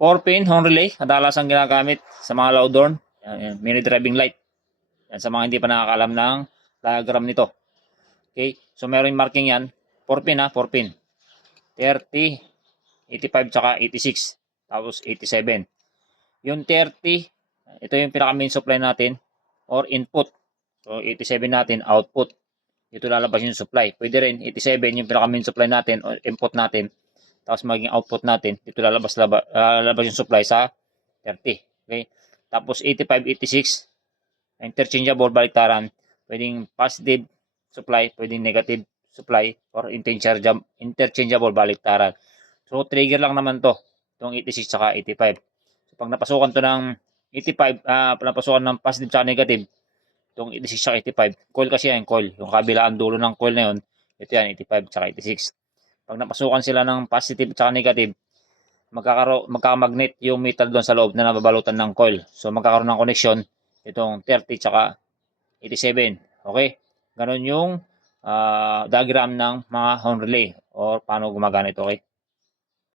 4-pin horn relay, kadalas ang ginagamit sa mga loud horn, mini driving light. Yan, sa mga hindi pa nakakalam ng diagram nito. Okay, so meron yung marking yan. 4-pin 4-pin. 30, 85, tsaka 86. Tapos 87. Yung 30, ito yung pinaka main supply natin or input. So 87 natin, output. Ito lalabas yung supply. Pwede rin 87 yung pinaka main supply natin or input natin. Tapos maging output natin, dito lalabas yung supply sa 30. Okay? Tapos 85, 86, interchangeable baliktaran. Pwedeng positive supply, pwedeng negative supply, or interchangeable baliktaran. So, trigger lang naman to, itong 86 saka 85. So, pag napasukan to ng 85, napasukan ng positive saka negative, itong 86 saka 85, coil kasi yan, coil. Yung kabilaan dulo ng coil na yun, ito yan, 85 saka 86. Pag napasukan sila ng positive at negative, magkakamagnet yung metal doon sa loob na nababalutan ng coil. So magkakaroon ng connection itong 30 at 87. Okay? Ganon yung diagram ng mga horn relay or paano gumagana ito. Okay?